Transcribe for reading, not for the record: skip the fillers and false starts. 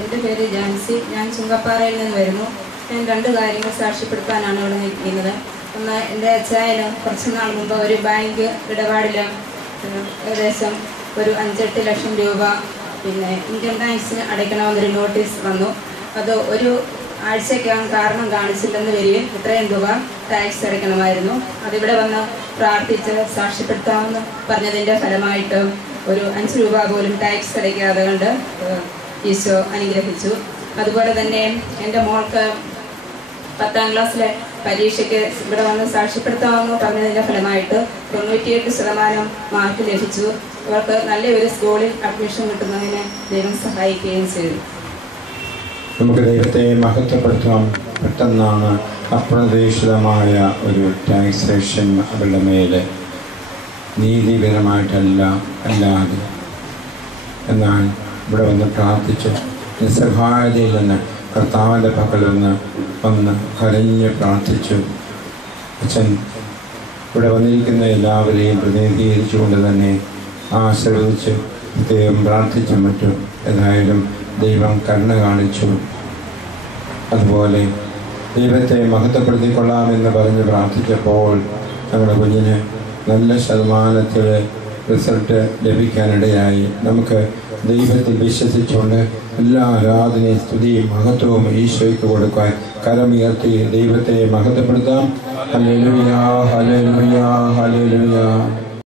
എൻ്റെ പേര് ജാൻസി. ഞാൻ ചുങ്കപ്പാറയിൽ നിന്ന് വരുന്നു. ഞാൻ 2 കാര്യങ്ങൾ സാക്ഷ്യപ്പെടുത്താനാണ് ഇവിടെ നിൽക്കുന്നത്. ഒന്ന്, എൻ്റെ അച്ചായന് കുറച്ച് നാൾ മുമ്പ് ഒരു ബാങ്ക് ഇടപാടിൽ ഏകദേശം ഒരു 5-8 ലക്ഷം രൂപ ഇൻകം ടാക്സിന് അടയ്ക്കണമെന്നൊരു നോട്ടീസ് വന്നു. അത് ഒരു ആഴ്ചയ്ക്കകം കാരണം കാണിച്ചില്ലെന്ന് വരികയും ഇത്രയും തുക ടാക്സ് അടയ്ക്കണമായിരുന്നു. അതിവിടെ വന്ന് പ്രാർത്ഥിച്ച് സാക്ഷ്യപ്പെടുത്താമെന്ന് പറഞ്ഞതിൻ്റെ ഫലമായിട്ട് ഒരു 5 രൂപ പോലും ടാക്സ് അടയ്ക്കാതെ കൊണ്ട് ഈശോ അനുഗ്രഹിച്ചു. അതുപോലെ തന്നെ എൻ്റെ മോൾക്ക് 10ാം ക്ലാസ്സിലെ പരീക്ഷയ്ക്ക് ഇവിടെ വന്ന് സാക്ഷ്യപ്പെടുത്താമെന്ന് പറഞ്ഞതിൻ്റെ ഫലമായിട്ട് 98% മാർക്ക് ലഭിച്ചു. അവർക്ക് നല്ലൊരു സ്കൂളിൽ അഡ്മിഷൻ കിട്ടുന്നതിന് ദൈവം സഹായിക്കുകയും ചെയ്തു. നമുക്ക് ദൈവത്തെ മഹത്വപ്പെടുത്താം. പെട്ടെന്നാണ് അപ്രതീക്ഷിതമായ ഒരു ടാക്സേഷൻ അവരുടെ മേലെ, നീതിപരമായിട്ടല്ല അല്ലാതെ. എന്നാൽ ഇവിടെ വന്ന് പ്രാർത്ഥിച്ച് നിസ്സഹായതയിൽ നിന്ന് കർത്താവിൻ്റെ പക്കൽ വന്ന് കരഞ്ഞ് പ്രാർത്ഥിച്ചു. അച്ഛൻ ഇവിടെ വന്നിരിക്കുന്ന എല്ലാവരെയും പ്രതിനിധീകരിച്ചുകൊണ്ട് തന്നെ ആശീർവദിച്ച് ദൈവം പ്രാർത്ഥിച്ചു മറ്റും. ഏതായാലും ദൈവം കരുണ കാണിച്ചു. അതുപോലെ ദൈവത്തെ മഹത്വപ്പെടുത്തിക്കൊള്ളാമെന്ന് പറഞ്ഞ് പ്രാർത്ഥിച്ചപ്പോൾ ഞങ്ങളുടെ കുഞ്ഞിന് നല്ല ശതമാനത്തിൽ റിസൾട്ട് ലഭിക്കാനിടയായി. നമുക്ക് ദൈവത്തിൽ വിശ്വസിച്ചുകൊണ്ട് എല്ലാ ആരാധനയും സ്തുതിയും മഹത്വവും ഈശോയ്ക്ക് കൊടുക്കാൻ കരമുയർത്തി ദൈവത്തെ മഹത്വപ്പെടുത്താം. Hallelujah, hallelujah, hallelujah.